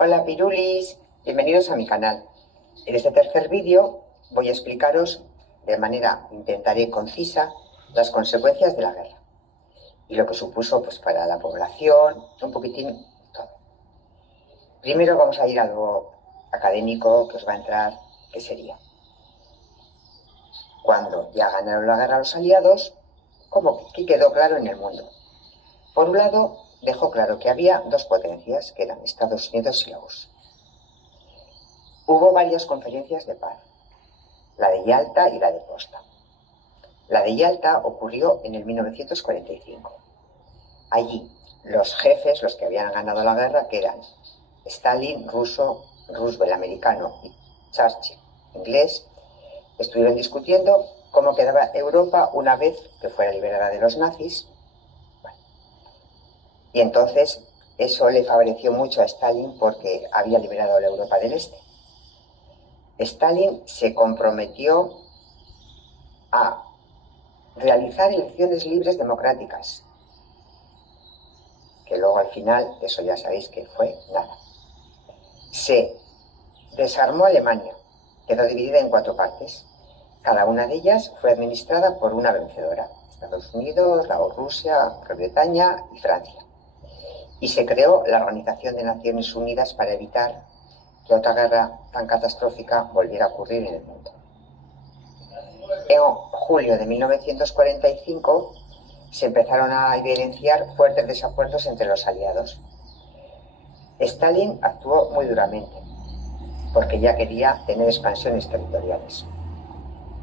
Hola Pirulis, bienvenidos a mi canal. En este tercer vídeo voy a explicaros de manera, intentaré concisa, las consecuencias de la guerra y lo que supuso pues, para la población, un poquitín todo. Primero vamos a ir a lo académico que os va a entrar, que sería cuando ya ganaron la guerra los aliados, ¿qué quedó claro en el mundo? Por un lado, dejó claro que había dos potencias, que eran Estados Unidos y la URSS. Hubo varias conferencias de paz, la de Yalta y la de Potsdam. La de Yalta ocurrió en el 1945. Allí, los jefes, los que habían ganado la guerra, que eran Stalin, ruso, Roosevelt, americano, y Churchill, inglés, estuvieron discutiendo cómo quedaba Europa una vez que fuera liberada de los nazis. Bueno, y entonces eso le favoreció mucho a Stalin porque había liberado la Europa del Este. Stalin se comprometió a realizar elecciones libres democráticas, que luego al final, eso ya sabéis que fue nada. Se desarmó Alemania, quedó dividida en 4 partes. Cada una de ellas fue administrada por una vencedora: Estados Unidos, Rusia, Gran Bretaña y Francia. Y se creó la Organización de Naciones Unidas para evitar que otra guerra tan catastrófica volviera a ocurrir en el mundo. En julio de 1945 se empezaron a evidenciar fuertes desacuerdos entre los aliados. Stalin actuó muy duramente, porque ya quería tener expansiones territoriales.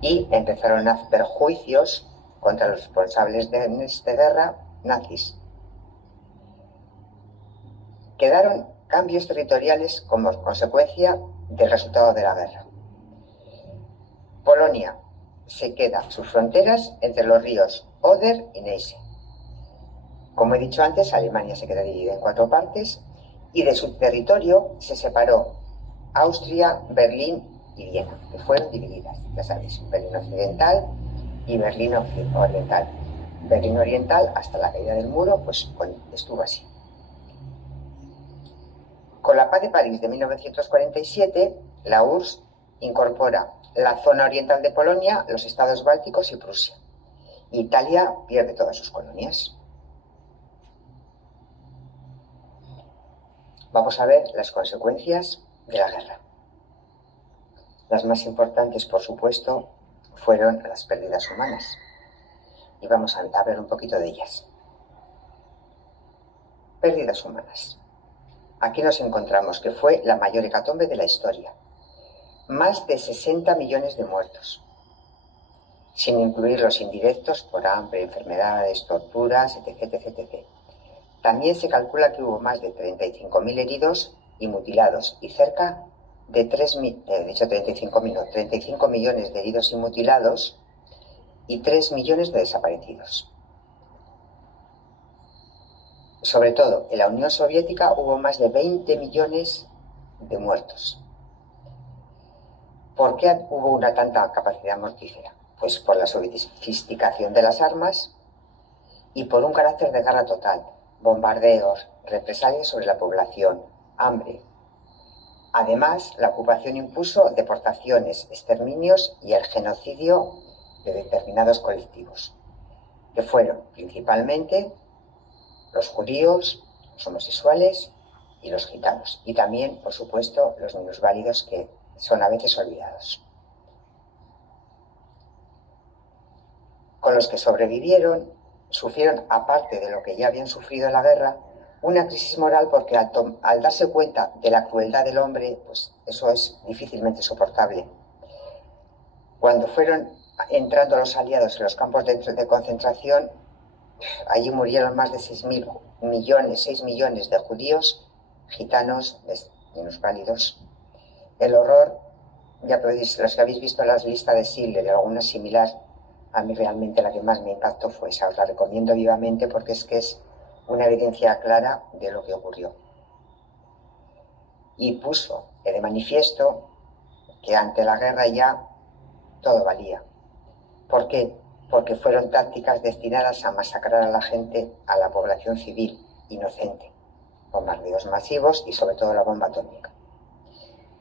Y empezaron a hacer juicios contra los responsables de esta guerra, nazis. Quedaron cambios territoriales como consecuencia del resultado de la guerra. Polonia se queda sus fronteras entre los ríos Oder y Neisse. Como he dicho antes, Alemania se queda dividida en 4 partes y de su territorio se separó Austria, Berlín y Viena, que fueron divididas, ya sabéis, Berlín Occidental y Berlín Oriental. Berlín Oriental, hasta la caída del muro, pues estuvo así. Con la Paz de París de 1947, la URSS incorpora la zona oriental de Polonia, los estados bálticos y Prusia. Italia pierde todas sus colonias. Vamos a ver las consecuencias de la guerra. Las más importantes, por supuesto, fueron las pérdidas humanas. Y vamos a ver un poquito de ellas. Pérdidas humanas. Aquí nos encontramos que fue la mayor hecatombe de la historia. Más de 60 millones de muertos, sin incluir los indirectos por hambre, enfermedades, torturas, etc., etc. También se calcula que hubo más de 35.000 heridos y mutilados y cerca de 35 millones de heridos y mutilados y 3 millones de desaparecidos. Sobre todo, en la Unión Soviética hubo más de 20 millones de muertos. ¿Por qué hubo una tanta capacidad mortífera? Pues por la sofisticación de las armas y por un carácter de guerra total, bombardeos, represalias sobre la población, hambre. Además, la ocupación impuso deportaciones, exterminios y el genocidio de determinados colectivos, que fueron principalmente los judíos, los homosexuales y los gitanos, y también, por supuesto, los minusválidos, que son a veces olvidados. Con los que sobrevivieron, sufrieron, aparte de lo que ya habían sufrido en la guerra, una crisis moral, porque al darse cuenta de la crueldad del hombre, pues eso es difícilmente soportable. Cuando fueron entrando los aliados en los campos de concentración, allí murieron más de 6 millones de judíos, gitanos, minusválidos. El horror, ya podéis, los que habéis visto las listas de Schindler o alguna similar, a mí realmente la que más me impactó fue esa. Os la recomiendo vivamente porque es una evidencia clara de lo que ocurrió. Y puso de manifiesto que ante la guerra ya todo valía. ¿Por qué? Porque fueron tácticas destinadas a masacrar a la gente, a la población civil inocente, bombardeos masivos y sobre todo la bomba atómica.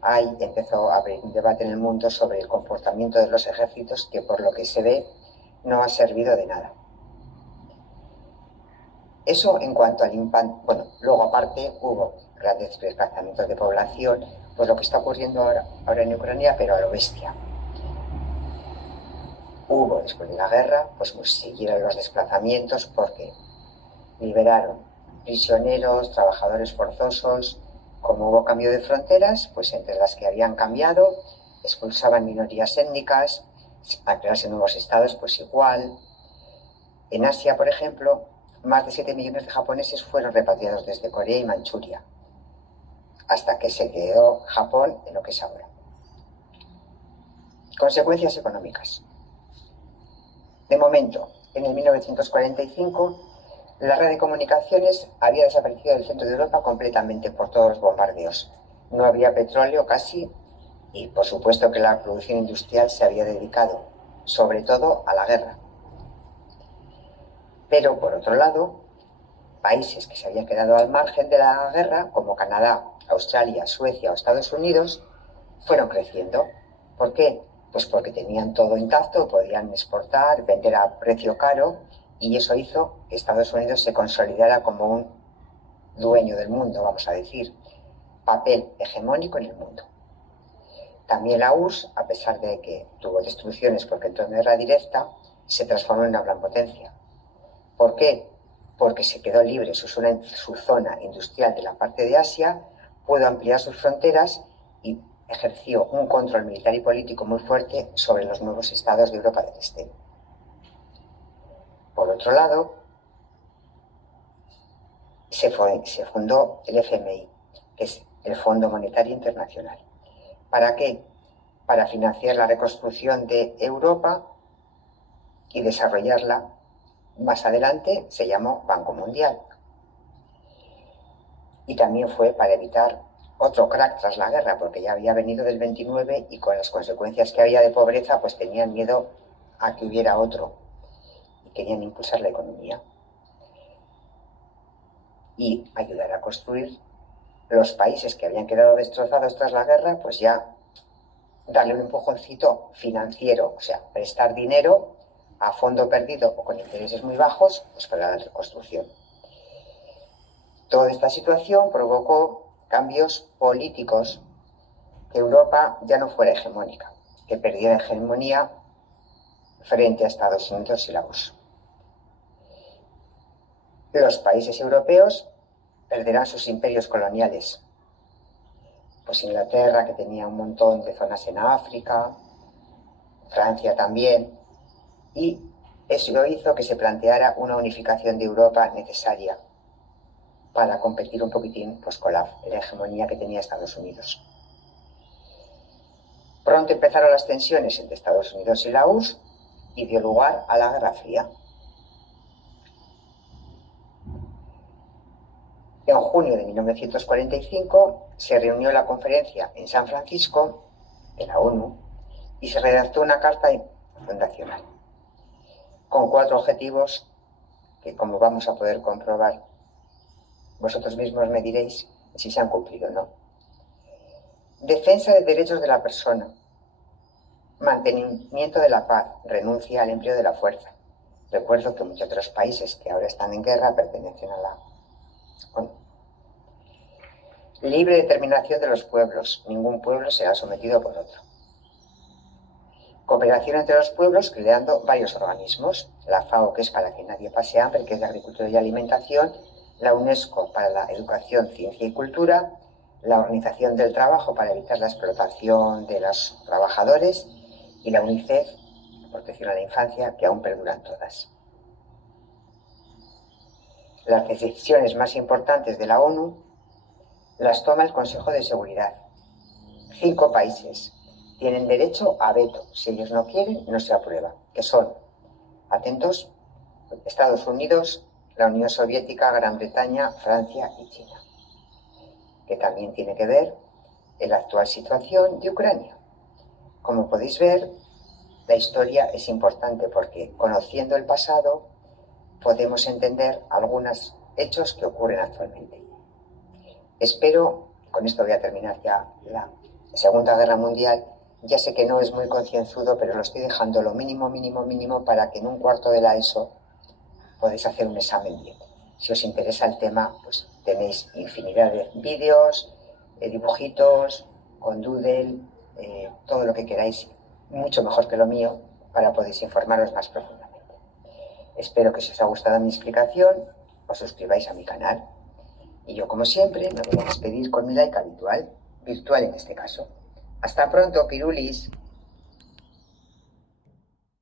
Ahí empezó a haber un debate en el mundo sobre el comportamiento de los ejércitos que, por lo que se ve, no ha servido de nada. Eso en cuanto al impacto. Bueno, luego aparte hubo grandes desplazamientos de población, pues lo que está ocurriendo ahora en Ucrania, pero a lo bestia. Hubo, después de la guerra, pues siguieron los desplazamientos porque liberaron prisioneros, trabajadores forzosos. Como hubo cambio de fronteras, pues entre las que habían cambiado, expulsaban minorías étnicas, al crearse nuevos estados, pues igual. En Asia, por ejemplo, más de 7 millones de japoneses fueron repatriados desde Corea y Manchuria, hasta que se quedó Japón en lo que es ahora. Consecuencias económicas. De momento, en el 1945, la red de comunicaciones había desaparecido del centro de Europa completamente por todos los bombardeos. No había petróleo casi y, por supuesto, que la producción industrial se había dedicado, sobre todo, a la guerra. Pero, por otro lado, países que se habían quedado al margen de la guerra, como Canadá, Australia, Suecia o Estados Unidos, fueron creciendo. ¿Por qué? Pues porque tenían todo intacto, podían exportar, vender a precio caro, y eso hizo que Estados Unidos se consolidara como un dueño del mundo, vamos a decir, papel hegemónico en el mundo. También la URSS, a pesar de que tuvo destrucciones porque entró en guerra directa, se transformó en una gran potencia. ¿Por qué? Porque se quedó libre su zona industrial de la parte de Asia, pudo ampliar sus fronteras y ejerció un control militar y político muy fuerte sobre los nuevos estados de Europa del Este. Por otro lado, se fundó el FMI, que es el Fondo Monetario Internacional. ¿Para qué? Para financiar la reconstrucción de Europa y desarrollarla. Más adelante se llamó Banco Mundial. Y también fue para evitar otro crack tras la guerra, porque ya había venido del 29 y con las consecuencias que había de pobreza, pues tenían miedo a que hubiera otro y querían impulsar la economía y ayudar a construir los países que habían quedado destrozados tras la guerra, pues ya darle un empujoncito financiero, o sea, prestar dinero a fondo perdido o con intereses muy bajos, pues para la reconstrucción. Toda esta situación provocó cambios políticos, que Europa ya no fuera hegemónica, que perdiera hegemonía frente a Estados Unidos y la URSS. Los países europeos perderán sus imperios coloniales. Pues Inglaterra, que tenía un montón de zonas en África, Francia también, y eso hizo que se planteara una unificación de Europa necesaria para competir un poquitín pues, con la hegemonía que tenía Estados Unidos. Pronto empezaron las tensiones entre Estados Unidos y la URSS y dio lugar a la Guerra Fría. En junio de 1945 se reunió la conferencia en San Francisco de la ONU y se redactó una carta fundacional con 4 objetivos que, como vamos a poder comprobar, vosotros mismos me diréis si se han cumplido o no. Defensa de derechos de la persona, mantenimiento de la paz, renuncia al empleo de la fuerza. Recuerdo que muchos otros países que ahora están en guerra pertenecen a la ONU. Libre determinación de los pueblos, ningún pueblo será sometido por otro. Cooperación entre los pueblos creando varios organismos, la FAO, que es para que nadie pase hambre, que es de agricultura y alimentación, la UNESCO para la educación, ciencia y cultura, la Organización del Trabajo para evitar la explotación de los trabajadores y la UNICEF, protección a la infancia, que aún perduran todas. Las decisiones más importantes de la ONU las toma el Consejo de Seguridad. 5 países tienen derecho a veto. Si ellos no quieren, no se aprueba. Que son, atentos, Estados Unidos, la Unión Soviética, Gran Bretaña, Francia y China. Que también tiene que ver en la actual situación de Ucrania. Como podéis ver, la historia es importante porque conociendo el pasado podemos entender algunos hechos que ocurren actualmente. Espero, con esto voy a terminar ya la Segunda Guerra Mundial. Ya sé que no es muy concienzudo, pero lo estoy dejando lo mínimo, mínimo, mínimo para que en un cuarto de la ESO podáis hacer un examen bien. Si os interesa el tema, pues tenéis infinidad de vídeos, dibujitos, con Doodle, todo lo que queráis, mucho mejor que lo mío, para poder informaros más profundamente. Espero que si os ha gustado mi explicación, os suscribáis a mi canal. Y yo, como siempre, me voy a despedir con mi like habitual, virtual en este caso. Hasta pronto, pirulis.